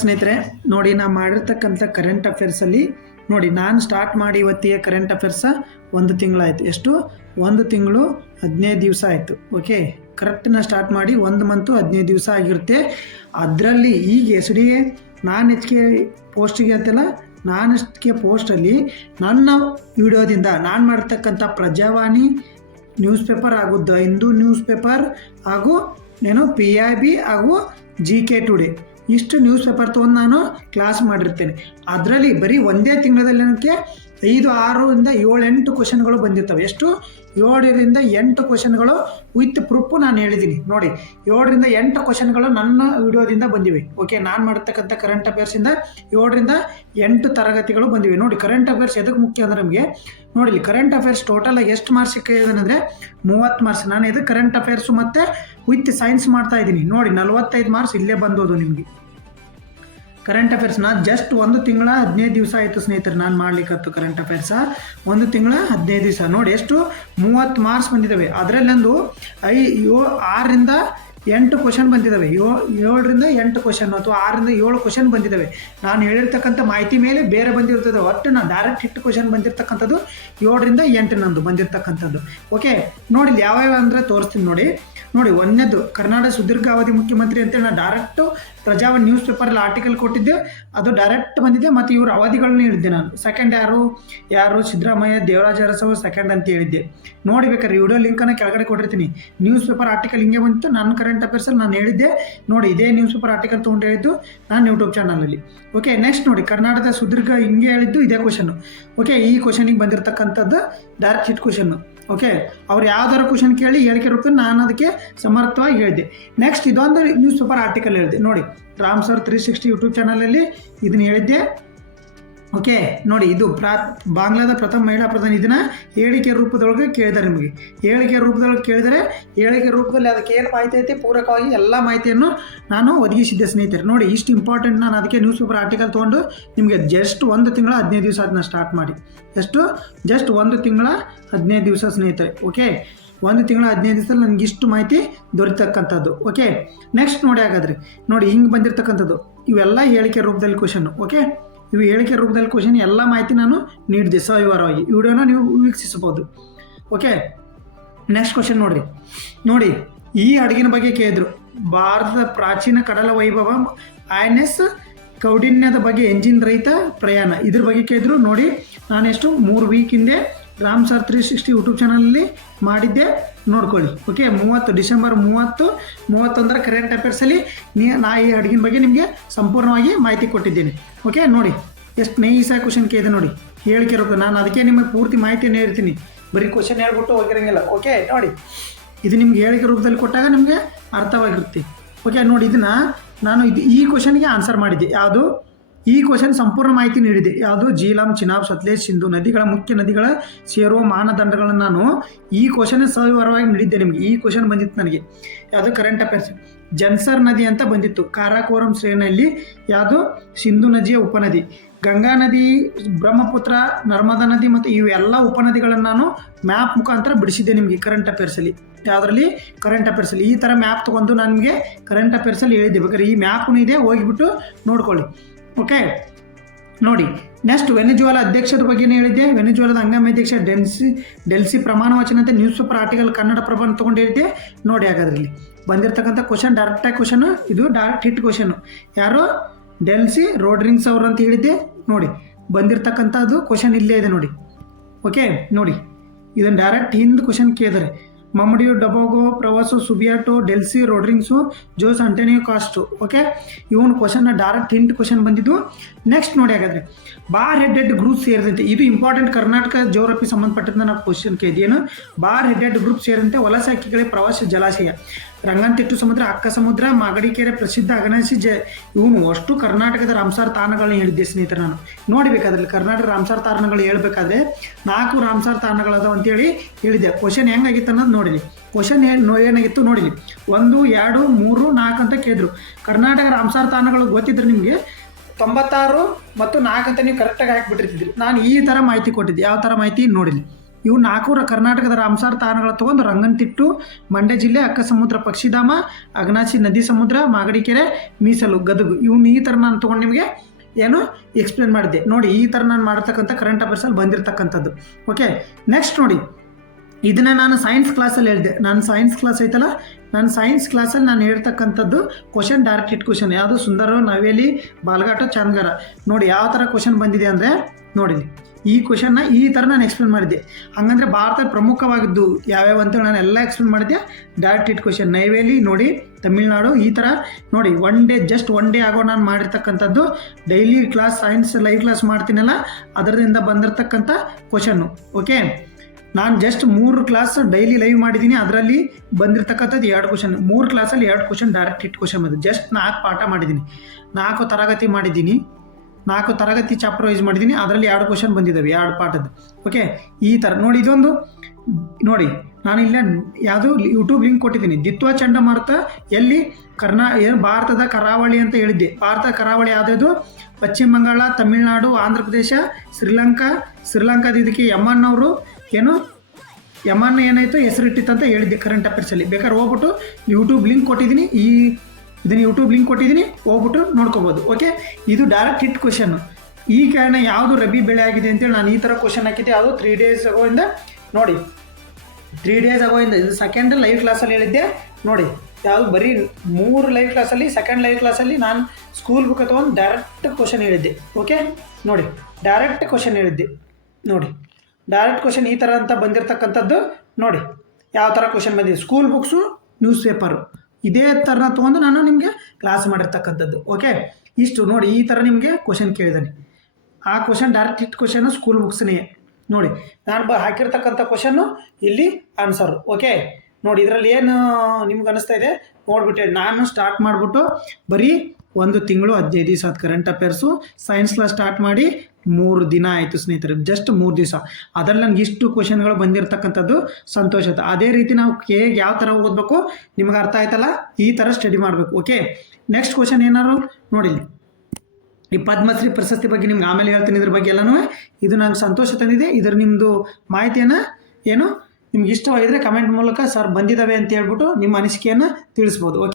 ಸ್ನೇಹಿತರೆ, ನೋಡಿ ನಾ ಮಾಡಿರ್ತಕ್ಕಂಥ ಕರೆಂಟ್ ಅಫೇರ್ಸಲ್ಲಿ ನೋಡಿ ನಾನು ಸ್ಟಾರ್ಟ್ ಮಾಡಿ ಇವತ್ತಿಗೆ ಕರೆಂಟ್ ಅಫೇರ್ಸ ಒಂದು ತಿಂಗಳಾಯಿತು. ಎಷ್ಟು? ಒಂದು ತಿಂಗಳು ಹದಿನೈದು ದಿವಸ ಆಯಿತು. ಓಕೆ ಕರೆಕ್ಟ್ ನಾ ಸ್ಟಾರ್ಟ್ ಮಾಡಿ ಒಂದು ಮಂತು ಹದಿನೈದು ದಿವಸ ಆಗಿರುತ್ತೆ. ಅದರಲ್ಲಿ ಈಗ ಎಸ್ ಡಿ ಎ, ನಾನು ಹೆಚ್ಚಿಗೆ ಪೋಸ್ಟಿಗೆ ಅಂತಲ್ಲ, ನಾನು ಪೋಸ್ಟ್ ಪೋಸ್ಟಲ್ಲಿ ನನ್ನ ವಿಡಿಯೋದಿಂದ ನಾನು ಮಾಡಿರ್ತಕ್ಕಂಥ ಪ್ರಜಾವಾಣಿ ನ್ಯೂಸ್ ಪೇಪರ್ ಹಾಗೂ ದ ಹಿಂದೂ ನ್ಯೂಸ್ ಪೇಪರ್ ಹಾಗೂ ಏನು ಪಿ ಐ ಬಿ ಹಾಗೂ ಜಿ ಕೆ ಟುಡೇ ಇಷ್ಟು ನ್ಯೂಸ್ ಪೇಪರ್ ತೊಗೊಂಡು ನಾನು ಕ್ಲಾಸ್ ಮಾಡಿರ್ತೇನೆ. ಅದರಲ್ಲಿ ಬರೀ ಒಂದೇ ತಿಂಗಳಲ್ಲಿ ನನಗೆ ಐದು ಆರರಿಂದ ಏಳು, ಎಂಟು ಕ್ವಶನ್ಗಳು ಬಂದಿರ್ತವೆ. ಎಷ್ಟು? ಏಳರಿಂದ ಎಂಟು ಕ್ವಶನ್ಗಳು ವಿತ್ ಪ್ರೂಫು ನಾನು ಹೇಳಿದ್ದೀನಿ ನೋಡಿ ಏಳರಿಂದ ಎಂಟು ಕ್ವಶನ್ಗಳು ನನ್ನ ವಿಡಿಯೋದಿಂದ ಬಂದಿವೆ. ಓಕೆ ನಾನು ಮಾಡ್ತಕ್ಕಂಥ ಕರೆಂಟ್ ಅಫೇರ್ಸಿಂದ ಏಳರಿಂದ ಎಂಟು ತರಗತಿಗಳು ಬಂದಿವೆ. ನೋಡಿ ಕರೆಂಟ್ ಅಫೇರ್ಸ್ ಎದಕ್ಕೆ ಮುಖ್ಯ ಅಂದ್ರೆ ನಮಗೆ ನೋಡಿ ಕರೆಂಟ್ ಅಫೇರ್ಸ್ ಟೋಟಲ್ ಎಷ್ಟು ಮಾರ್ಕ್ಸ್ ಕೇಳಿದಾನಂದರೆ ಮೂವತ್ತು ಮಾರ್ಕ್ಸ್ ನಾನು ಇದು ಕರೆಂಟ್ ಅಫೇರ್ಸು ಮತ್ತು ವಿತ್ ಸೈನ್ಸ್ ಮಾಡ್ತಾ ಇದ್ದೀನಿ. ನೋಡಿ, ನಲವತ್ತೈದು ಮಾರ್ಕ್ಸ್ ಇಲ್ಲೇ ಬಂದೋದು ನಿಮಗೆ. ಕರೆಂಟ್ ಅಫೇರ್ಸ್ ನಾ ಜಸ್ಟ್ ಒಂದು ತಿಂಗಳ ಹದಿನೈದು ದಿವಸ ಆಯಿತು ಸ್ನೇಹಿತರೆ ನಾನು ಮಾಡ್ಲಿಕ್ಕತ್ತು ಕರೆಂಟ್ ಅಫೇರ್ಸ ಒಂದು ತಿಂಗಳ ಹದಿನೈದು ದಿವಸ. ನೋಡಿ ಎಷ್ಟು ಮೂವತ್ತು ಮಾರ್ಕ್ಸ್ ಬಂದಿದ್ದಾವೆ ಅದರಲ್ಲೊಂದು ಐ, ಯೋ, ಆರರಿಂದ ಎಂಟು ಕ್ವಶನ್ ಬಂದಿದ್ದಾವೆ ಯೋ, ಏಳರಿಂದ ಎಂಟು ಕ್ವಶನ್ ಅಥವಾ ಆರರಿಂದ ಏಳು ಕ್ವಶನ್ ಬಂದಿದ್ದಾವೆ ನಾನು ಹೇಳಿರ್ತಕ್ಕಂಥ ಮಾಹಿತಿ ಮೇಲೆ ಬೇರೆ ಬಂದಿರ್ತದೆ. ಒಟ್ಟು ನಾನು ಡೈರೆಕ್ಟ್ ಹಿಟ್ ಕ್ವಶನ್ ಬಂದಿರತಕ್ಕಂಥದ್ದು ಏಳರಿಂದ ಎಂಟು ನಂದು ಬಂದಿರತಕ್ಕಂಥದ್ದು. ಓಕೆ ನೋಡಿ ಯಾವ್ಯಾವ ಅಂದರೆ ತೋರಿಸ್ತೀನಿ ನೋಡಿ. ನೋಡಿ, ಒಂದನೇದು, ಕರ್ನಾಟಕ ಸುದೀರ್ಘಾವಧಿ ಮುಖ್ಯಮಂತ್ರಿ ಅಂತೇಳಿ ನಾನು ಡೈರೆಕ್ಟು ಪ್ರಜಾವಾಣಿ ನ್ಯೂಸ್ ಪೇಪರಲ್ಲಿ ಆರ್ಟಿಕಲ್ ಕೊಟ್ಟಿದ್ದೆ. ಅದು ಡೈರೆಕ್ಟ್ ಬಂದಿದೆ ಮತ್ತು ಇವ್ರ ಅವಧಿಗಳನ್ನ ಹೇಳಿದ್ದೆ ನಾನು. ಸೆಕೆಂಡ್ ಯಾರು? ಯಾರು? ಸಿದ್ದರಾಮಯ್ಯ, ದೇವರಾಜ ಅರಸು ಸೆಕೆಂಡ್ ಅಂತ ಹೇಳಿದ್ದೆ. ನೋಡಿಬೇಕಾದ್ರೆ ವಿಡಿಯೋ ಲಿಂಕನ್ನು ಕೆಳಗಡೆ ಕೊಟ್ಟಿರ್ತೀನಿ. ನ್ಯೂಸ್ ಪೇಪರ್ ಆರ್ಟಿಕಲ್ ಹಿಂಗೆ ಬಂತು, ನನ್ನ ಕರೆಂಟ್ ಅಫೇರ್ಸಲ್ಲಿ ನಾನು ಹೇಳಿದ್ದೆ. ನೋಡಿ, ಇದೇ ನ್ಯೂಸ್ ಪೇಪರ್ ಆರ್ಟಿಕಲ್ ತೊಗೊಂಡು ಹೇಳಿದ್ದು ನಾನು ಯೂಟ್ಯೂಬ್ ಚಾನಲಲ್ಲಿ ಓಕೆ ನೆಕ್ಸ್ಟ್ ನೋಡಿ, ಕರ್ನಾಟಕದ ಸುದೀರ್ಘ ಹಿಂಗೆ ಹೇಳಿದ್ದು ಇದೇ ಕ್ವಶನ್ನು ಓಕೆ ಈ ಕ್ವಶನಿಗೆ ಬಂದಿರತಕ್ಕಂಥದ್ದು ಡೈರೆಕ್ಟ್ ಹಿಟ್ ಕ್ವಶನ್ನು ಓಕೆ ಅವ್ರು ಯಾವ್ದಾರು ಕ್ವಶನ್ ಕೇಳಿ ಹೇಳಿಕೆ ರೂಪದಲ್ಲಿ ನಾನು ಅದಕ್ಕೆ ಸಮರ್ಥವಾಗಿ ಹೇಳಿದೆ. ನೆಕ್ಸ್ಟ್ ಇದೊಂದು ನ್ಯೂಸ್ ಪೇಪರ್ ಆರ್ಟಿಕಲ್ ಹೇಳಿದೆ. ನೋಡಿ, Ram sir three sixty YouTube ಚಾನಲಲ್ಲಿ ಇದನ್ನು ಹೇಳಿದ್ದೆ. ಓಕೆ, ನೋಡಿ ಇದು ಪ್ರಾ, ಬಾಂಗ್ಲಾದ ಪ್ರಥಮ ಮಹಿಳಾ ಪ್ರಧಾನಿ ಇದನ್ನ ಹೇಳಿಕೆ ರೂಪದೊಳಗೆ ಕೇಳಿದ್ದಾರೆ ನಿಮಗೆ. ಹೇಳಿಕೆ ರೂಪದೊಳಗೆ ಕೇಳಿದರೆ, ಹೇಳಿಕೆ ರೂಪದಲ್ಲಿ ಅದಕ್ಕೆ ಏನು ಮಾಹಿತಿ ಐತೆ? ಪೂರಕವಾಗಿ ಎಲ್ಲ ಮಾಹಿತಿಯನ್ನು ನಾನು ಒದಗಿಸಿದ್ದೆ ಸ್ನೇಹಿತರೆ. ನೋಡಿ, ಇಷ್ಟು ಇಂಪಾರ್ಟೆಂಟ್ ನಾನು ಅದಕ್ಕೆ ನ್ಯೂಸ್ ಪೇಪರ್ ಆರ್ಟಿಕಲ್ ತೊಗೊಂಡು ನಿಮಗೆ ಜಸ್ಟ್ ಒಂದು ತಿಂಗಳ ಹದಿನೈದು ದಿವಸ ಅದನ್ನ ಸ್ಟಾರ್ಟ್ ಮಾಡಿ. ಎಷ್ಟು? ಜಸ್ಟ್ ಒಂದು ತಿಂಗಳ ಹದಿನೈದು ದಿವಸ ಸ್ನೇಹಿತರೆ. ಓಕೆ? ಒಂದು ತಿಂಗಳ ಹದಿನೈದು ದಿವಸದಲ್ಲಿ ನನಗೆ ಇಷ್ಟು ಮಾಹಿತಿ ದೊರೆತಕ್ಕಂಥದ್ದು. ಓಕೆ? ನೆಕ್ಸ್ಟ್ ನೋಡಿ ಹಾಗಾದ್ರೆ. ನೋಡಿ, ಹಿಂಗೆ ಬಂದಿರತಕ್ಕಂಥದ್ದು. ಇವೆಲ್ಲ ಹೇಳಿಕೆ ರೂಪದಲ್ಲಿ ಕ್ವಶನ್ನು ಓಕೆ? ಇವು ಹೇಳಿಕೆ ರೂಪದಲ್ಲಿ ಕ್ವಶನ್ ಎಲ್ಲ ಮಾಹಿತಿ ನಾನು ನೀಡಿದೆ. ಸವಿವರವಾಗಿ ಈ ವಿಡಿಯೋನ ನೀವು ವೀಕ್ಷಿಸಬಹುದು. ಓಕೆ ನೆಕ್ಸ್ಟ್ ಕ್ವಶನ್ ನೋಡ್ರಿ. ನೋಡಿ, ಈ ಹಡಗಿನ ಬಗ್ಗೆ ಕೇಳಿದ್ರು. ಭಾರತದ ಪ್ರಾಚೀನ ಕಡಲ ವೈಭವ ಐ ಎನ್ ಎಸ್ ಕೌಡಿನ್ಯದ ಬಗ್ಗೆ ಎಂಜಿನ್ ರಹಿತ ಪ್ರಯಾಣ. ಇದ್ರ ಬಗ್ಗೆ ಕೇಳಿದ್ರು. ನೋಡಿ, ನಾನೆಷ್ಟು ಮೂರು ವೀಕ್ ಹಿಂದೆ Ram sir three sixty YouTube ಚಾನಲಲ್ಲಿ ಮಾಡಿದ್ದೆ, ನೋಡ್ಕೊಳ್ಳಿ. ಓಕೆ ಮೂವತ್ತು, ಡಿಸೆಂಬರ್ ಮೂವತ್ತು, ಮೂವತ್ತೊಂದರ ಕರೆಂಟ್ ಅಫೇರ್ಸಲ್ಲಿ ನೀ, ನಾ ಈ ಅಡುಗಿನ ಬಗ್ಗೆ ನಿಮಗೆ ಸಂಪೂರ್ಣವಾಗಿ ಮಾಹಿತಿ ಕೊಟ್ಟಿದ್ದೇನೆ. ಓಕೆ ನೋಡಿ, ಎಷ್ಟು ನೈಸ ಕ್ವಶನ್ ಕೇಳಿದೆ ನೋಡಿ. ಹೇಳಿಕೆ ಇರುತ್ತೆ ನಾನು ಅದಕ್ಕೆ ನಿಮಗೆ ಪೂರ್ತಿ ಮಾಹಿತಿಯನ್ನು ಹೇಳ್ತೀನಿ. ಬರೀ ಕ್ವಶನ್ ಹೇಳ್ಬಿಟ್ಟು ಹೋಗಿರಂಗಿಲ್ಲ. ಓಕೆ ನೋಡಿ, ಇದು ನಿಮ್ಗೆ ಹೇಳಿಕೆ ರೂಪದಲ್ಲಿ ಕೊಟ್ಟಾಗ ನಿಮಗೆ ಅರ್ಥವಾಗಿರುತ್ತೆ. ಓಕೆ ನೋಡಿ, ಇದನ್ನು ನಾನು ಇದು ಈ ಕ್ವಶನ್ಗೆ ಆನ್ಸರ್ ಮಾಡಿದ್ದೆ. ಯಾವುದು? ಈ ಕ್ವಶನ್ ಸಂಪೂರ್ಣ ಮಾಹಿತಿ ನೀಡಿದೆ. ಯಾವುದು? ಜೀಲಂ, ಚಿನಾಬ್ ಸತ್ಲೇಜ್ ಸಿಂಧು ನದಿಗಳ ಮುಖ್ಯ ನದಿಗಳ ಸೇರುವ ಮಾನದಂಡಗಳನ್ನು ನಾನು ಈ ಕ್ವಶನ್ ಸವಿವರವಾಗಿ ನೀಡಿದ್ದೆ ನಿಮಗೆ. ಈ ಕ್ವಶನ್ ಬಂದಿತ್ತು ನನಗೆ. ಯಾವುದು? ಕರೆಂಟ್ ಅಫೇರ್ಸ್ ಜನ್ಸರ್ ನದಿ ಅಂತ ಬಂದಿತ್ತು. ಕಾರಾಕೋರಂ ಶ್ರೇಣಿಯಲ್ಲಿ ಯಾವುದು? ಸಿಂಧು ನದಿಯ ಉಪನದಿ. ಗಂಗಾ ನದಿ, ಬ್ರಹ್ಮಪುತ್ರ, ನರ್ಮದಾ ನದಿ ಮತ್ತು ಇವೆಲ್ಲ ಉಪನದಿಗಳನ್ನು ನಾನು ಮ್ಯಾಪ್ ಮುಖಾಂತರ ಬಿಡಿಸಿದ್ದೆ ನಿಮಗೆ ಕರೆಂಟ್ ಅಫೇರ್ಸಲ್ಲಿ ಯಾವುದರಲ್ಲಿ? ಕರೆಂಟ್ ಅಫೇರ್ಸಲ್ಲಿ ಈ ಥರ ಮ್ಯಾಪ್ ತೊಗೊಂಡು ನನಗೆ ಕರೆಂಟ್ ಅಫೇರ್ಸಲ್ಲಿ ಹೇಳಿದ್ದೆ. ಬೇಕಾದ್ರೆ ಈ ಮ್ಯಾಪ್ನೂ ಇದೆ, ಹೋಗಿಬಿಟ್ಟು ನೋಡ್ಕೊಳ್ಳಿ. ಓಕೆ ನೋಡಿ ನೆಕ್ಸ್ಟ್ ವೆನಿಜುವಾಲ ಅಧ್ಯಕ್ಷರ ಬಗ್ಗೆನೇ ಹೇಳಿದ್ದೆ? ವೆನಿಜುವಾಲದ ಹಂಗಾಮಿ ಅಧ್ಯಕ್ಷ ಡೆಲ್ಸಿ ಡೆಲ್ಸಿ ಪ್ರಮಾಣ ವಚನ ಅಂತ ನ್ಯೂಸ್ ಪೇಪರ್ ಆರ್ಟಿಕಲ್ ಕನ್ನಡ ತೊಗೊಂಡು ಹೇಳಿದ್ದೆ. ನೋಡಿ ಹಾಗಾದ್ರೆ ಇಲ್ಲಿ ಬಂದಿರತಕ್ಕಂಥ ಕ್ವಶನ್ ಡೈರೆಕ್ಟಾಗಿ ಕ್ವಶನ್ ಇದು ಡೈರೆಕ್ಟ್ ಹಿಟ್ ಕ್ವಶನ್ ಯಾರು? ಡೆಲ್ಸಿ ರೋಡ್ರಿಂಗ್ಸ್ ಅವರು ಅಂತ ಹೇಳಿದ್ದೆ. ನೋಡಿ, ಬಂದಿರತಕ್ಕಂಥದ್ದು ಕ್ವಶನ್ ಇಲ್ಲೇ ಇದೆ ನೋಡಿ. ಓಕೆ ನೋಡಿ. ಇದನ್ನು ಡೈರೆಕ್ಟ್ ಹಿಂದೆ ಕ್ವಶನ್ ಕೇಳಿದರೆ ಮಮ್ಮಡಿಯು ಡಬೋಗೋ, ಪ್ರವಾಸೋ, ಸುಬಿಯಾಟೋ, Delcy, Rodriguez, Jose Antonio Costa, okay? ಇವನು ಕ್ವಶನ್ನ ಡೈರೆಕ್ಟ್ ಹಿಂಟ್ ಕ್ವಶನ್ ಬಂದಿದ್ದು. ನೆಕ್ಸ್ಟ್ ನೋಡಿ ಹಾಗಾದ್ರೆ. ಬಾರ್ ಹೆಡ್ಡೆಡ್ ಹೆಡ್ ಗ್ರೂಪ್ ಸೇರಿದಂತೆ, ಇದು ಇಂಪಾರ್ಟೆಂಟ್ ಕರ್ನಾಟಕ ಜೋಗ್ರಫಿ ಸಂಬಂಧಪಟ್ಟಂತ ನಾವು ಕ್ವಶನ್ ಕೇಳಿದೇನು ಬಾರ್ ಹೆಡ್ ಹೆಡ್ ಗ್ರೂಪ್ ಸೇರಿದಂತೆ ವಲಸೆ ಹಕ್ಕಿಗಳ ಪ್ರವಾಸ ಜಲಾಶಯ. ರಂಗಂತಿಟ್ಟು ಸಮುದ್ರ, ಅಕ್ಕ ಸಮುದ್ರ ಮಾಗಡಿ ಕೆರೆ ಪ್ರಸಿದ್ಧ ಅಗನಸಿ ಜ, ಇವನು ಅಷ್ಟು ಕರ್ನಾಟಕದ ರಾಮ್ಸಾರ್ ತಾಣಗಳನ್ನ ಹೇಳಿದ್ದೆ ಸ್ನೇಹಿತರೆ ನಾನು. ನೋಡಿಬೇಕಾದ್ರೆ ಕರ್ನಾಟಕ ರಾಮ್ಸಾರ್ ತಾಣಗಳು ಹೇಳ್ಬೇಕಾದ್ರೆ ನಾಲ್ಕು ರಾಮ್ಸಾರ್ ತಾಣಗಳದಾವ ಅಂತೇಳಿ ಹೇಳಿದೆ ಕ್ವಶನ್ ಹೆಂಗಾಗಿತ್ತು ಅನ್ನೋದು ನೋಡಿಲಿ. ಕ್ವಶನ್ ಏನು ಏನಾಗಿತ್ತು ನೋಡಿಲಿ. ಒಂದು, ಎರಡು, ಮೂರು, ನಾಲ್ಕು ಅಂತ ಕೇಳಿದ್ರು. ಕರ್ನಾಟಕ ರಾಮ್ಸಾರ್ ತಾಣಗಳು ಗೊತ್ತಿದ್ರೆ ನಿಮಗೆ ತೊಂಬತ್ತಾರು ಮತ್ತು ನಾಲ್ಕು ಅಂತ ನೀವು ಕರೆಕ್ಟಾಗಿ ಹಾಕಿಬಿಟ್ಟಿರ್ತಿದ್ರಿ. ನಾನು ಈ ಥರ ಮಾಹಿತಿ ಕೊಟ್ಟಿದ್ದೆ. ಯಾವ ಥರ ಮಾಹಿತಿ ನೋಡಿಲಿ. ಇವು ನಾಲ್ಕು ಕರ್ನಾಟಕದ ರಾಮಸಾರ್ ತಾಣಗಳ ತಗೊಂಡು ರಂಗನತಿಟ್ಟು, ಮಂಡ್ಯ ಜಿಲ್ಲೆ ಅಕ್ಕ ಸಮುದ್ರ ಪಕ್ಷಿಧಾಮ ಅಗ್ನಾಶಿ ನದಿ ಸಮುದ್ರ, ಮಾಗಡಿಕೆರೆ, ಮೀಸಲು, ಗದಗು. ಇವ್ನು ಈ ಥರ ನಾನು ತೊಗೊಂಡು ನಿಮಗೆ ಏನು ಎಕ್ಸ್ಪ್ಲೇನ್ ಮಾಡಿದ್ದೆ. ನೋಡಿ, ಈ ಥರ ನಾನು ಮಾಡಿರ್ತಕ್ಕಂಥ ಕರೆಂಟ್ ಅಫೇರ್ಸಲ್ಲಿ ಬಂದಿರತಕ್ಕಂಥದ್ದು. ಓಕೆ ನೆಕ್ಸ್ಟ್ ನೋಡಿ. ಇದನ್ನ ನಾನು ಸೈನ್ಸ್ ಕ್ಲಾಸಲ್ಲಿ ಹೇಳಿದೆ. ನಾನು ಸೈನ್ಸ್ ಕ್ಲಾಸ್ ಐತಲ್ಲ, ನಾನು ಸೈನ್ಸ್ ಕ್ಲಾಸಲ್ಲಿ ನಾನು ಹೇಳ್ತಕ್ಕಂಥದ್ದು ಕ್ವಶನ್ ಡೈರೆಕ್ಟ್ ಕ್ವಶನ್ ಯಾವುದು ಸುಂದರ, ನವೇಲಿ ಬಾಲ್ಗಾಟ ಚಂದ್ಗರ ನೋಡಿ, ಯಾವ ಥರ ಕ್ವಶನ್ ಬಂದಿದೆ ಅಂದರೆ ನೋಡಿ ಈ ಕ್ವಶನ್ನ ಈ ಥರ ನಾನು ಎಕ್ಸ್ಪ್ಲೇನ್ ಮಾಡಿದ್ದೆ. ಹಂಗಂದ್ರೆ ಭಾರತ ಪ್ರಮುಖವಾಗಿದ್ದು ಯಾವ್ಯಾವ ಅಂತ ನಾನು ಎಲ್ಲ ಎಕ್ಸ್ಪ್ಲೇನ್ ಮಾಡಿದ್ದೆ. ಡೈರೆಕ್ಟ್ ಇಟ್ ಕ್ವಶನ್ ನೈವೇಲಿ, ನೋಡಿ, ತಮಿಳ್ನಾಡು, ಈ ಥರ ನೋಡಿ one day just one day ಆಗೋ ನಾನು ಮಾಡಿರ್ತಕ್ಕಂಥದ್ದು daily class science live class ಮಾಡ್ತೀನಲ್ಲ, ಅದರಿಂದ ಬಂದಿರತಕ್ಕಂಥ ಕ್ವಶನ್ನು ಓಕೆ ನಾನು ಜಸ್ಟ್ ಮೂರು ಕ್ಲಾಸ್ ಡೈಲಿ ಲೈವ್ ಮಾಡಿದ್ದೀನಿ ಅದರಲ್ಲಿ ಬಂದಿರತಕ್ಕಂಥದ್ದು ಎರಡು ಕ್ವಶನ್ ಮೂರು ಕ್ಲಾಸಲ್ಲಿ ಎರಡು ಕ್ವಶನ್ ಡೈರೆಕ್ಟ್ ಇಟ್ ಕ್ವಶನ್ ಬಂದು ಜಸ್ಟ್ ನಾಲ್ಕು ಪಾಠ ಮಾಡಿದ್ದೀನಿ ನಾಲ್ಕು ತರಗತಿ ಮಾಡಿದ್ದೀನಿ ನಾಲ್ಕು ತರಗತಿ ಚಾಪ್ಟರ್ ವೈಸ್ ಮಾಡಿದ್ದೀನಿ ಅದರಲ್ಲಿ ಎರಡು ಕ್ವಶನ್ ಬಂದಿದ್ದಾವೆ ಎರಡು ಪಾಠದ್ದು. ಓಕೆ ಈ ಥರ ನೋಡಿ, ಇದೊಂದು, ನೋಡಿ, ನಾನು ಇಲ್ಲೇ ಯಾವುದು ಯೂಟ್ಯೂಬ್ ಲಿಂಕ್ ಕೊಟ್ಟಿದ್ದೀನಿ. ದಿತ್ವ ಚಂಡಮಾರುತ ಎಲ್ಲಿ ಕರ್ನಾ ಭಾರತದ ಕರಾವಳಿ ಅಂತ ಹೇಳಿದ್ದೆ. ಭಾರತ ಕರಾವಳಿ ಯಾವುದ್ಯಾವುದು ಪಶ್ಚಿಮ ಬಂಗಾಳ, ತಮಿಳುನಾಡು, ಆಂಧ್ರ ಪ್ರದೇಶ, ಶ್ರೀಲಂಕಾ. ಶ್ರೀಲಂಕಾದ ಇದಕ್ಕೆ ಯಮನ್ ಅವರು ಏನು? ಯಮನ್ ಏನಾಯಿತು? ಅಂತ ಹೇಳಿದ್ದೆ ಕರೆಂಟ್ ಅಫೇರ್ಸಲ್ಲಿ ಬೇಕಾದ್ರೆ ಹೋಗ್ಬಿಟ್ಟು ಯೂಟ್ಯೂಬ್ ಲಿಂಕ್ ಕೊಟ್ಟಿದ್ದೀನಿ. ಈ ಇದನ್ನು ಯೂಟ್ಯೂಬ್ ಲಿಂಕ್ ಕೊಟ್ಟಿದ್ದೀನಿ. ಹೋಗ್ಬಿಟ್ಟು ನೋಡ್ಕೋಬೋದು. ಓಕೆ ಇದು ಡೈರೆಕ್ಟ್ ಹಿಟ್ ಕ್ವಶನ್ ಈ ಕಾರಣ ಯಾವುದು ರಬಿ ಬೆಳೆ ಆಗಿದೆ ಅಂತೇಳಿ ನಾನು ಈ ಥರ ಕ್ವಶನ್ ಹಾಕಿದ್ದೆ. ಅದು ತ್ರೀ ಡೇಸ್ ಆಗೋಯಿಂದ ನೋಡಿ. ತ್ರೀ ಡೇಸ್ ಆಗೋಯಿಂದ ಇದು ಸೆಕೆಂಡ್ ಲೈವ್ ಕ್ಲಾಸಲ್ಲಿ ಹೇಳಿದ್ದೆ. ನೋಡಿ, ಯಾವುದು ಬರೀ ಮೂರು ಲೈವ್ ಕ್ಲಾಸಲ್ಲಿ ಸೆಕೆಂಡ್ ಲೈವ್ ಕ್ಲಾಸಲ್ಲಿ ನಾನು ಸ್ಕೂಲ್ ಬುಕ್ ತೊಗೊಂಡು ಡೈರೆಕ್ಟ್ ಕ್ವಶನ್ ಹೇಳಿದ್ದೆ. ಓಕೆ ನೋಡಿ ಡೈರೆಕ್ಟ್ ಕ್ವಶನ್ ಹೇಳಿದ್ದೆ. ನೋಡಿ. ಡೈರೆಕ್ಟ್ ಕ್ವಶನ್ ಈ ಥರ ಅಂತ ಬಂದಿರತಕ್ಕಂಥದ್ದು ನೋಡಿ. ಯಾವ ಥರ ಕ್ವಶನ್ ಬಂದಿದೆ? ಸ್ಕೂಲ್ ಬುಕ್ಸು ನ್ಯೂಸ್ ಪೇಪರು ಇದೇ ಥರನ ತೊಗೊಂಡು ನಾನು ನಿಮಗೆ ಕ್ಲಾಸ್ ಮಾಡಿರ್ತಕ್ಕಂಥದ್ದು. ಓಕೆ ಇಷ್ಟು ನೋಡಿ, ಈ ಥರ ನಿಮಗೆ ಕ್ವಶನ್ ಕೇಳಿದ್ದಾನೆ. ಆ question direct it question school ಬುಕ್ಸ್ನೇ ನೋಡಿ, ನಾನು ಬ ಹಾಕಿರ್ತಕ್ಕಂಥ ಕ್ವಶನ್ನು ಇಲ್ಲಿ ಆನ್ಸರ್ ಓಕೆ ನೋಡಿ, ಇದರಲ್ಲಿ ಏನು ನಿಮ್ಗೆ ಅನಿಸ್ತಾ ಇದೆ? ನೋಡ್ಬಿಟ್ಟೆ ನಾನು ಸ್ಟಾರ್ಟ್ ಮಾಡಿಬಿಟ್ಟು ಬರೀ ಒಂದು ತಿಂಗಳು ಹದಿನೈದು ದಿವಸ ಅದು current affairs science class start ಮಾಡಿ ಮೂರು ದಿನ ಆಯಿತು ಸ್ನೇಹಿತರೆ ಜಸ್ಟ್ ಮೂರು ದಿವಸ. ಅದರಲ್ಲಿ ನನಗೆ ಇಷ್ಟು ಕ್ವಶನ್ಗಳು ಬಂದಿರತಕ್ಕಂಥದ್ದು ಸಂತೋಷ ಅದೇ ರೀತಿ ನಾವು ಹೇಗೆ ಯಾವ ಥರ ಓದಬೇಕು ನಿಮ್ಗೆ ಅರ್ಥ ಆಯ್ತಲ್ಲ? ಈ ಥರ ಸ್ಟಡಿ ಮಾಡಬೇಕು ಓಕೆ ನೆಕ್ಸ್ಟ್ ಕ್ವಶನ್ ಏನಾದ್ರು ನೋಡಿ ಈ ಪದ್ಮಶ್ರೀ ಪ್ರಶಸ್ತಿ ಬಗ್ಗೆ ನಿಮ್ಗೆ ಆಮೇಲೆ ಹೇಳ್ತೀನಿ ಇದ್ರ ಬಗ್ಗೆ ಎಲ್ಲನೂ. ಇದು ನಂಗೆ ಸಂತೋಷ ತಂದಿದೆ. ಇದರ ನಿಮ್ಮದು ಮಾಹಿತಿಯನ್ನು ಏನು ನಿಮ್ಗೆ ಇಷ್ಟವಾಗಿದ್ರೆ ಕಮೆಂಟ್ ಮೂಲಕ ಸರ್ ಬಂದಿದ್ದಾವೆ ಅಂತ ಹೇಳ್ಬಿಟ್ಟು ನಿಮ್ಮ ಅನಿಸಿಕೆಯನ್ನು ತಿಳಿಸ್ಬೋದು ಓಕೆ